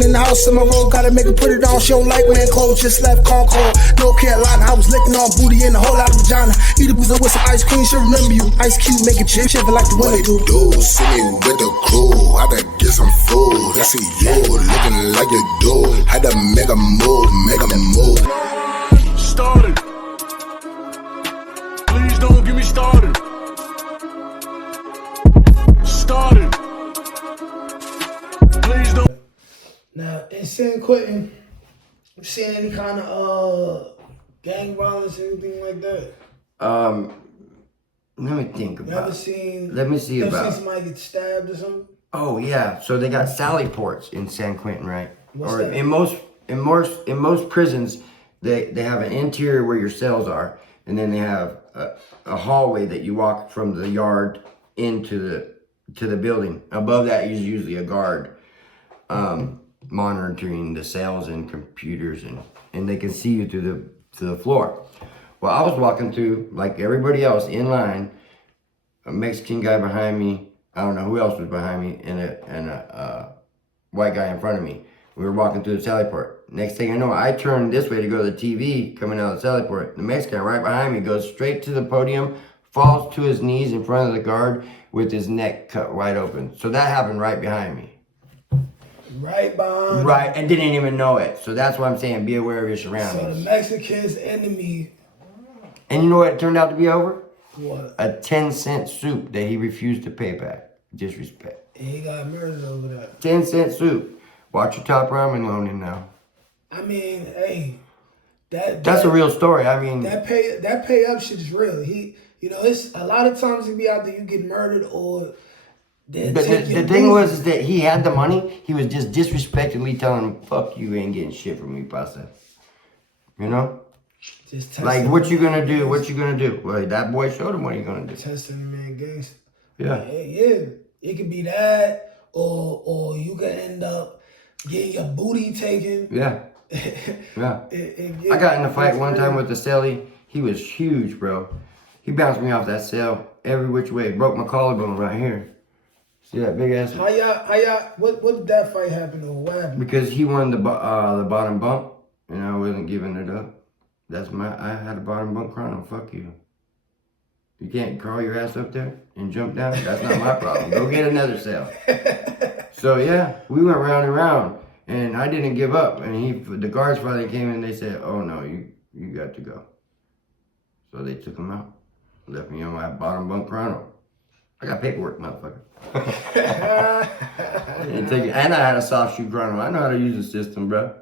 Walking in the house in my road, gotta make her put it on. She don't like wearing clothes, just left Concord. North Carolina, I was licking on booty and a whole lot of vagina. Eat a pizza with some ice cream, she'll remember you. Ice Cube, make it chip like the winter do. See me with the crew, I better get some food. I see you looking like you do. Had to make a move, make a move. Started. Please don't get me started. Started. Please don't. Now, in San Quentin, you seen any kind of gang violence, anything like that? Let me think about it. Let me see about. You ever seen somebody get stabbed or something? Oh yeah, so they got sally ports in San Quentin, right? What's or that? in most prisons, they have an interior where your cells are, and then they have a hallway that you walk from the yard into the building. Above that is usually a guard monitoring the cells and computers, and they can see you to the floor. Well, I was walking through, like everybody else, in line, a Mexican guy behind me, I don't know who else was behind me, and a white guy in front of me. We were walking through the sally port. Next thing I know, I turned this way to go to the TV coming out of the sally port. The Mexican right behind me goes straight to the podium, falls to his knees in front of the guard with his neck cut wide open. So that happened right behind me. Right behind. Right, and didn't even know it. So that's why I'm saying be aware of your surroundings. So the Mexican's enemy. And you know what it turned out to be over? What? A 10-cent soup that he refused to pay back. Disrespect. And he got murdered over that. 10-cent soup. Watch your top ramen loaning now. I mean, hey, that's a real story. I mean, that pay up shit is real. It's a lot of times you be out there, you get murdered or. But the thing was is that he had the money. He was just disrespectfully telling him, "Fuck you, ain't getting shit from me, pasa." You know. Just like, what you gonna do? What you gonna do? Well, that boy showed him what he gonna do. Testing the man gangster. Yeah. Yeah. It could be that, or you could end up getting your booty taken. Yeah. Yeah. I got in a fight one time with the cellie. He was huge, bro. He bounced me off that cell every which way. Broke my collarbone right here. See that big ass? How y'all, what did that fight happen or what happened? Because he won the bottom bump, and I wasn't giving it up. I had a bottom bunk chrono. Fuck you. You can't crawl your ass up there and jump down. That's not my problem. Go get another cell. So yeah, we went round and round, and I didn't give up. And the guards finally came in. They said, "Oh no, you got to go." So they took him out, left me on my bottom bunk chrono. I got paperwork, motherfucker. And I had a soft shoe chrono. I know how to use the system, bro.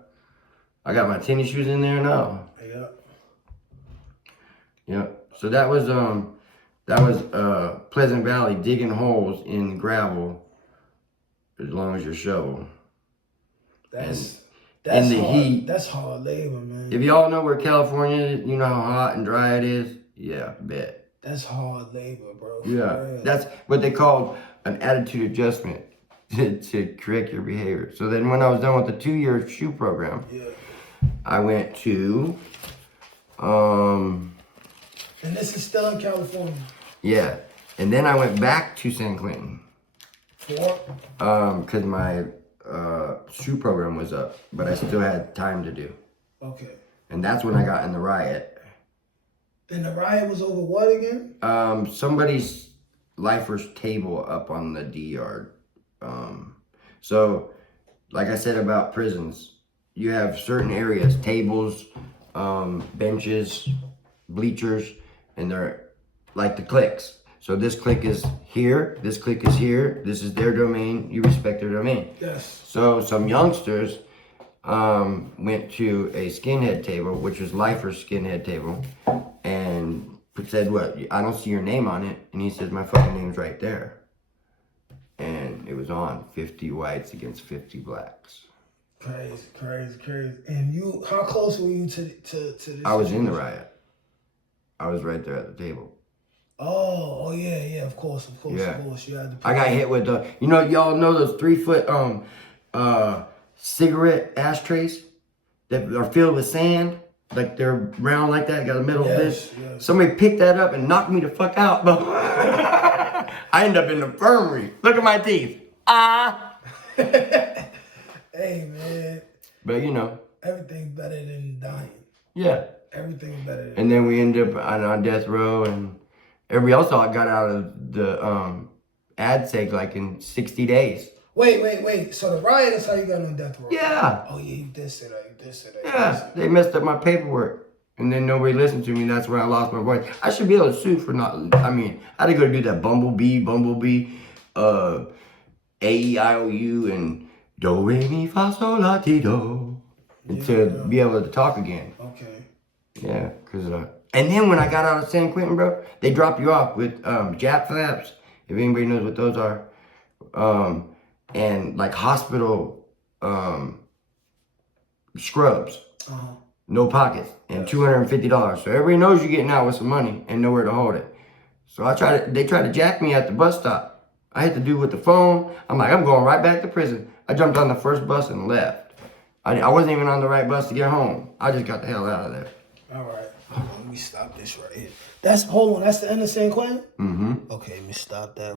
I got my tennis shoes in there now. Yeah. So that was Pleasant Valley, digging holes in gravel as long as your shovel. That's in the hard. heat. That's hard labor, man. If y'all know where California is, you know how hot and dry it is. Yeah, bet. That's hard labor, bro. Yeah, that's what they call an attitude adjustment to correct your behavior. So then when I was done with the 2-year shoe program, I went to and this is still in California. Yeah. And then I went back to San Quentin. For? Because my shoe program was up, but I still had time to do. Okay. And that's when I got in the riot. And the riot was over what again? Somebody's lifer's table up on the D yard. So, like I said about prisons, you have certain areas, tables, benches, bleachers, and they're like the cliques. So this clique is here, this clique is here, this is their domain, you respect their domain. Yes. So some youngsters went to a skinhead table, which was lifer's skinhead table, and said, "What? I don't see your name on it." And he says, "My fucking name's right there." And it was on 50 whites against 50 blacks. Crazy. And you, how close were you to this? I was in the riot. I was right there at the table. Oh yeah, of course. Yeah. You had to I got hit with the, y'all know those 3-foot cigarette ashtrays that are filled with sand? Like they're round like that, got a metal bit. Yes. Somebody picked that up and knocked me the fuck out, bro. I ended up in the infirmary. Look at my teeth. Hey, Hey, man. But you know. Everything's better than dying. Yeah. Everything's better than And then we end up on death row, and everybody else got out of the ad seg like in 60 days. Wait. So the riot is how you got on death row? Yeah. Oh, yeah, you did say that. Yeah. They messed up my paperwork. And then nobody listened to me. That's when I lost my voice. I should be able to sue for not, I mean, I had to go do that Bumblebee, A-E-I-O-U, and Do, Re, Mi, Fa, Sol, La, Ti, Do. And to be able to talk again. Okay. Yeah, because, and then when I got out of San Quentin, bro, they drop you off with Jap flaps, if anybody knows what those are, and like hospital scrubs, no pockets, and $250. So everybody knows you're getting out with some money and nowhere to hold it. So they tried to jack me at the bus stop. I had to do with the phone. I'm like, I'm going right back to prison. I jumped on the first bus and left. I wasn't even on the right bus to get home. I just got the hell out of there. All right. Let me stop this right here. That's the end of San Quentin? Mm-hmm. Okay, let me stop that.